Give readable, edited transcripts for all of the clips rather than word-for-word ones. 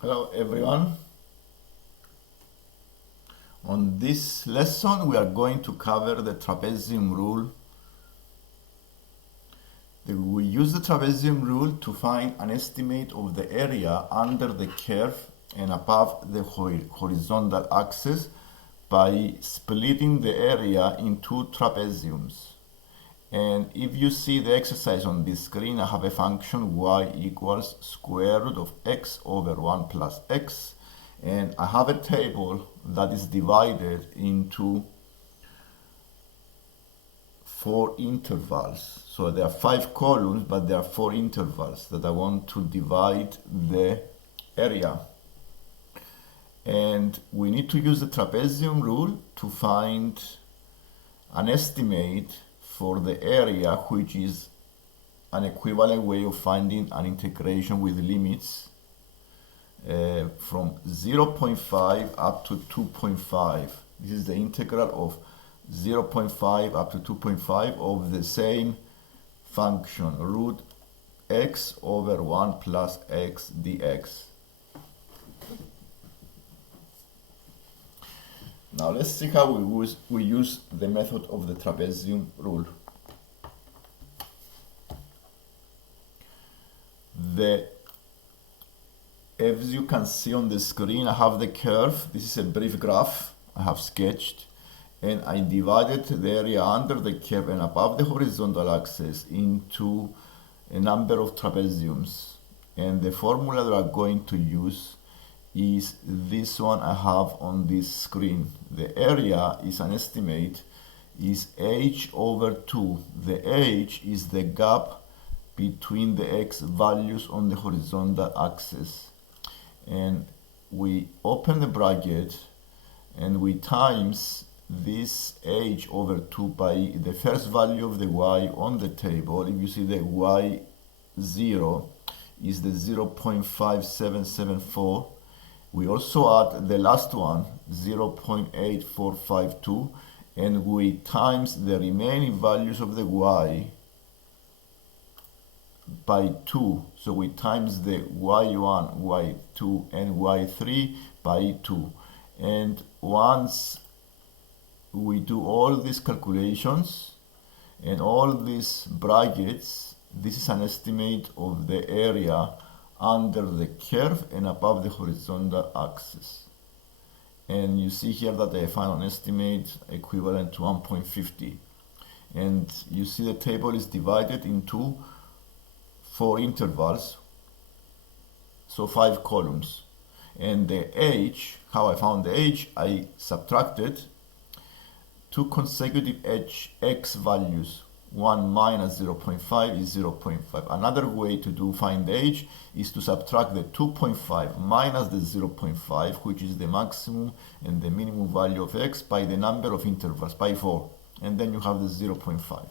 Hello everyone. On this lesson we are going to cover the trapezium rule. We use the trapezium rule to find an estimate of the area under the curve and above the horizontal axis by splitting the area into trapeziums. And if you see the exercise on this screen, I have a function y equals square root of x over 1 plus x, and I have a table that is divided into 4 intervals. So there are 5 columns, but there are 4 intervals that I want to divide the area. And we need to use the trapezium rule to find an estimate for the area, which is an equivalent way of finding an integration with limits from 0.5 up to 2.5. This is the integral of 0.5 up to 2.5 of the same function, root x over 1 plus x dx. Now let's see how we use the method of the trapezium rule. As you can see on the screen, I have the curve. This is a brief graph I have sketched, and I divided the area under the curve and above the horizontal axis into a number of trapeziums. And the formula that I'm going to use is this one I have on this screen. The area is an estimate is h over 2. The h is the gap between the x values on the horizontal axis. And we open the bracket and we times this h over 2 by the first value of the y on the table. If you see the y0 is the 0.5774. We also add the last one, 0.8452, and we times the remaining values of the y by 2. So we times the y1, y2, and y3 by 2. And once we do all these calculations and all these brackets, this is an estimate of the area under the curve and above the horizontal axis. And you see here that I found an estimate equivalent to 1.50. And you see the table is divided into 4 intervals, so 5 columns. And the h, how I found the h, I subtracted 2 consecutive x values. 1 minus 0.5 is 0.5. Another way to find the h is to subtract the 2.5 minus the 0.5, which is the maximum and the minimum value of x, by the number of intervals, by 4. And then you have the 0.5.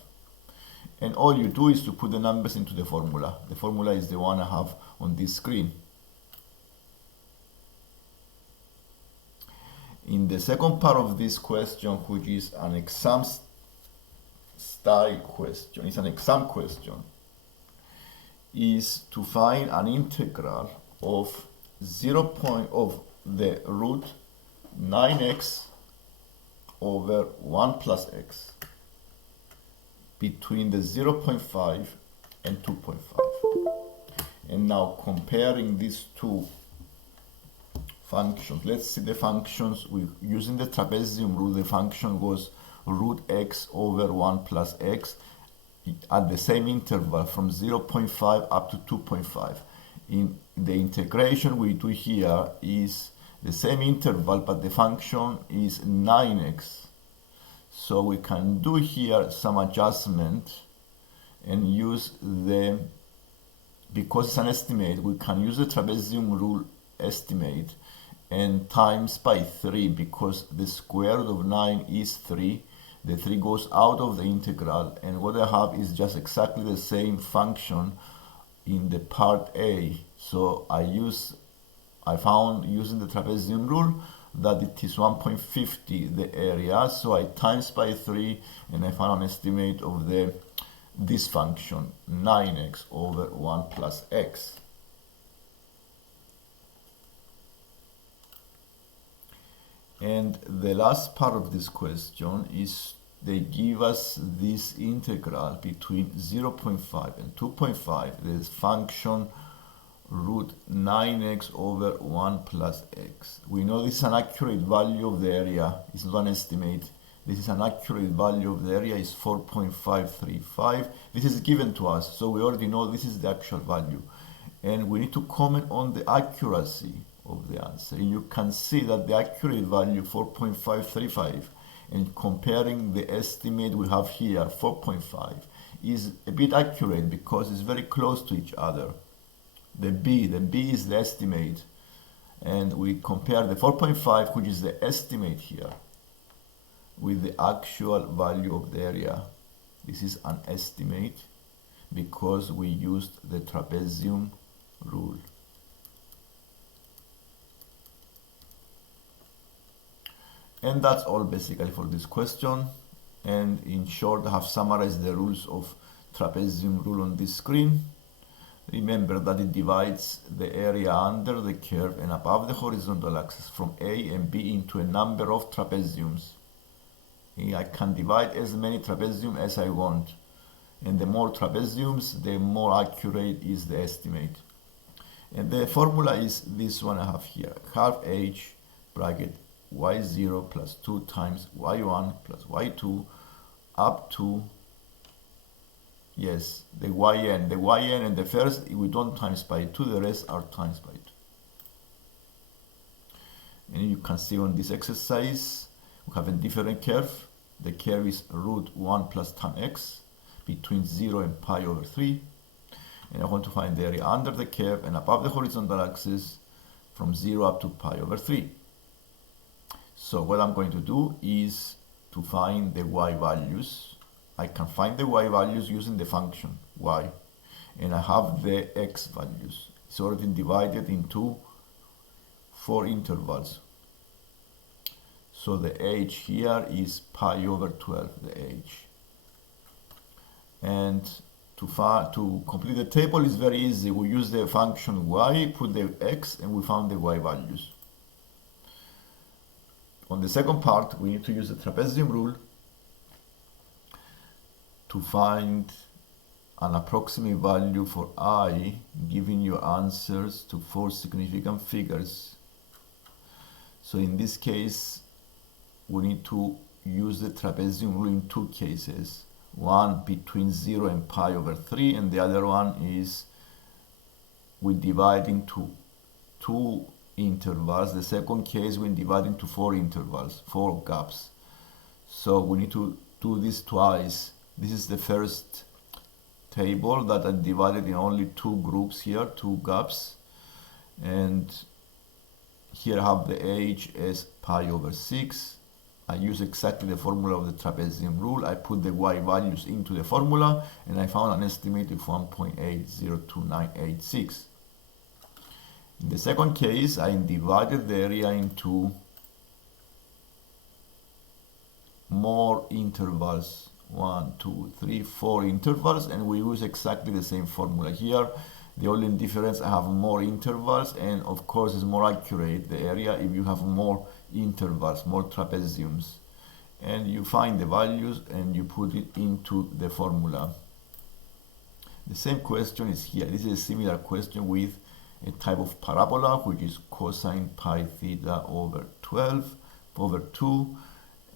And all you do is to put the numbers into the formula. The formula is the one I have on this screen. In the second part of this question, which is an exam style question, it's an exam question, is to find an integral of of the root 9x over 1 plus x between the 0.5 and 2.5. And now comparing these two functions, let's see the functions. Using the trapezium rule, the function was root x over 1 plus x at the same interval from 0.5 up to 2.5. In the integration we do here is the same interval, but the function is 9x. So we can do here some adjustment and use because it's an estimate, we can use the trapezium rule estimate and times by 3, because the square root of 9 is 3. The 3 goes out of the integral, and what I have is just exactly the same function in the part A. So I found using the trapezium rule that it is 1.50 the area, so I times by 3 and I found an estimate of this function, 9x over 1 plus x. And the last part of this question is they give us this integral between 0.5 and 2.5, this function root 9x over 1 plus x. We know this is an accurate value of the area, it's not an estimate. This is an accurate value of the area, is 4.535. This is given to us, so we already know this is the actual value. And we need to comment on the accuracy of the answer. And you can see that the accurate value 4.535 and comparing the estimate we have here 4.5 is a bit accurate because it's very close to each other. The B is the estimate, and we compare the 4.5, which is the estimate here, with the actual value of the area. This is an estimate because we used the trapezium rule. And that's all basically for this question. And in short, I have summarized the rules of trapezium rule on this screen. Remember that it divides the area under the curve and above the horizontal axis from A and B into a number of trapeziums. I can divide as many trapezium as I want. And the more trapeziums, the more accurate is the estimate. And the formula is this one I have here. Half h bracket y0 plus 2 times y1 plus y2 up to, yes, the yn. The yn and the first, we don't times by 2, the rest are times by 2. And you can see on this exercise, we have a different curve. The curve is root 1 plus tan x between 0 and pi over 3. And I want to find the area under the curve and above the horizontal axis from 0 up to pi over 3. So what I'm going to do is to find the y values. I can find the y values using the function y. And I have the x values. It's already divided into 4 intervals. So the h here is pi over 12, the h. And to complete the table is very easy. We use the function y, put the x, and we found the y values. On the second part, we need to use the trapezium rule to find an approximate value for I, giving your answers to 4 significant figures. So in this case, we need to use the trapezium rule in 2 cases. One between 0 and pi over 3, and the other one is we divide into 2 intervals. The second case we divide into 4 intervals, 4 gaps. So we need to do this twice. This is the first table that I divided in only 2 groups here, 2 gaps. And here I have the h as pi over 6. I use exactly the formula of the trapezium rule. I put the y values into the formula and I found an estimate of 1.802986. In the second case, I divided the area into more intervals, 1, 2, 3, 4 intervals, and we use exactly the same formula here. The only difference, I have more intervals, and of course it's more accurate, the area, if you have more intervals, more trapeziums. And you find the values and you put it into the formula. The same question is here. This is a similar question with a type of parabola, which is cosine pi theta over 12 over 2.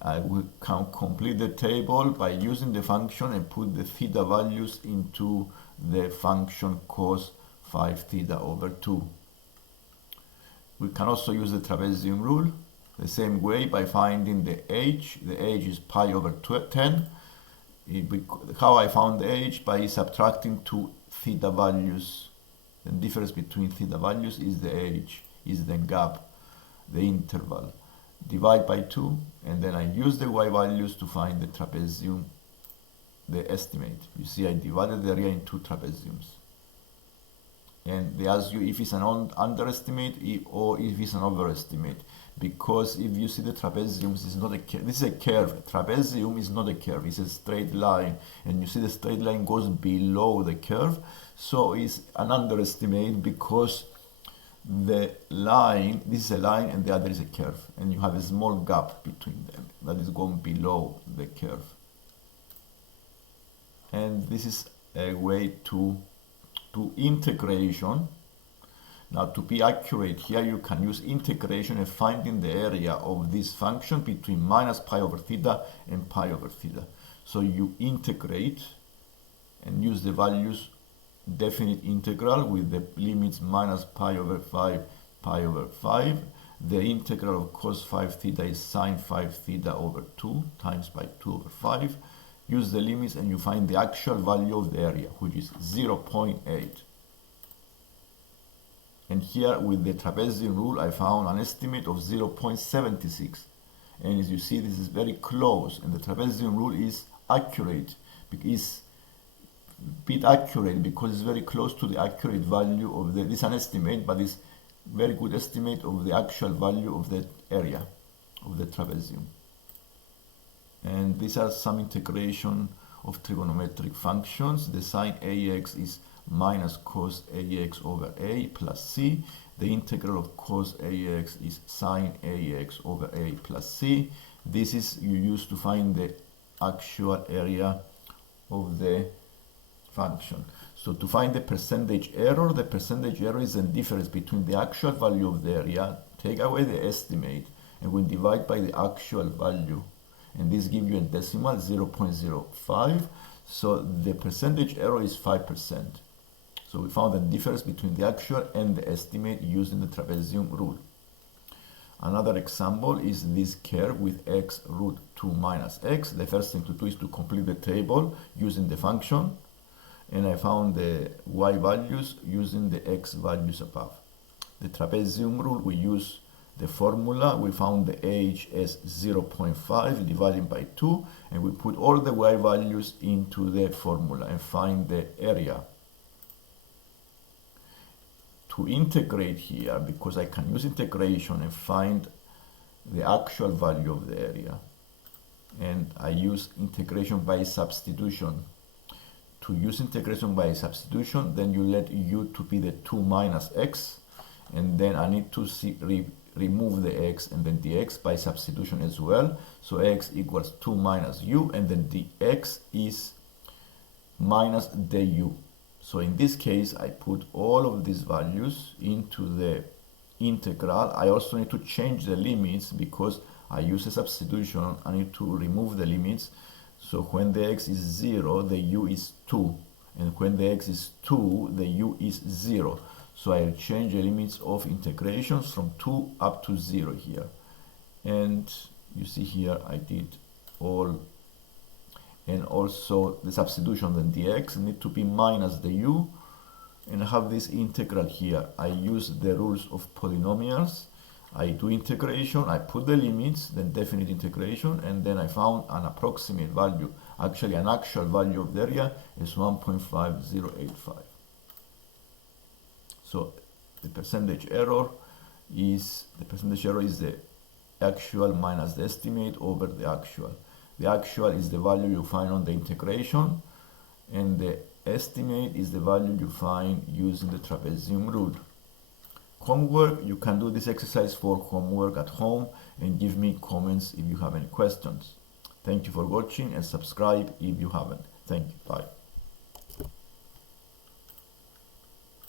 I can complete the table by using the function and put the theta values into the function cos 5 theta over 2. We can also use the trapezium rule the same way by finding the h. The h is pi over 10. How I found the h? By subtracting 2 theta values. The difference between theta values is the h, is the gap, the interval. Divide by 2, and then I use the y values to find the trapezium, the estimate. You see, I divided the area into trapeziums. And they ask you if it's an underestimate or if it's an overestimate. Because if you see the trapeziums, it's not a curve. This is a curve. Trapezium is not a curve, it's a straight line. And you see the straight line goes below the curve. So it's an underestimate because the line, this is a line and the other is a curve, and you have a small gap between them that is going below the curve. And this is a way to do integration. Now, to be accurate here, you can use integration and finding the area of this function between minus pi over theta and pi over theta. So you integrate and use the values definite integral with the limits minus pi over 5, pi over 5. The integral of cos 5 theta is sine 5 theta over 2 times by 2 over 5. Use the limits and you find the actual value of the area, which is 0.8. And here with the trapezium rule, I found an estimate of 0.76. And as you see, this is very close, and the trapezium rule is accurate, because bit accurate because it's very close to the accurate value of the, this is an estimate, but it's very good estimate of the actual value of that area of the trapezium. And these are some integration of trigonometric functions. The sine ax is minus cos ax over a plus c. The integral of cos ax is sine ax over a plus c. This is you use to find the actual area of the function. So to find the percentage error is the difference between the actual value of the area, take away the estimate, and we divide by the actual value. And this gives you a decimal 0.05. So the percentage error is 5%. So we found the difference between the actual and the estimate using the trapezium rule. Another example is this curve with x root 2 minus x. The first thing to do is to complete the table using the function. And I found the y values using the x values above. The trapezium rule, we use the formula. We found the h as 0.5 divided by 2, and we put all the y values into the formula and find the area. To integrate here, because I can use integration and find the actual value of the area, and I use integration by substitution. To use integration by substitution, then you let u to be the 2 minus x, and then I need to remove the x and then dx by substitution as well. So x equals 2 minus u, and then dx is minus du. So in this case, I put all of these values into the integral. I also need to change the limits because I use a substitution. I need to remove the limits. So when the x is 0, the u is 2. And when the x is 2, the u is 0. So I change the limits of integrations from 2 up to 0 here. And you see here I did all, and also the substitution, then dx need to be minus the u, and I have this integral here. I use the rules of polynomials. I do integration, I put the limits, then definite integration, and then I found an approximate value. Actually, an actual value of the area is 1.5085. So the percentage error is the actual minus the estimate over the actual. The actual is the value you find on the integration, and the estimate is the value you find using the trapezium rule. Homework, you can do this exercise for homework at home and give me comments if you have any questions. Thank you for watching, and subscribe if you haven't. Thank you.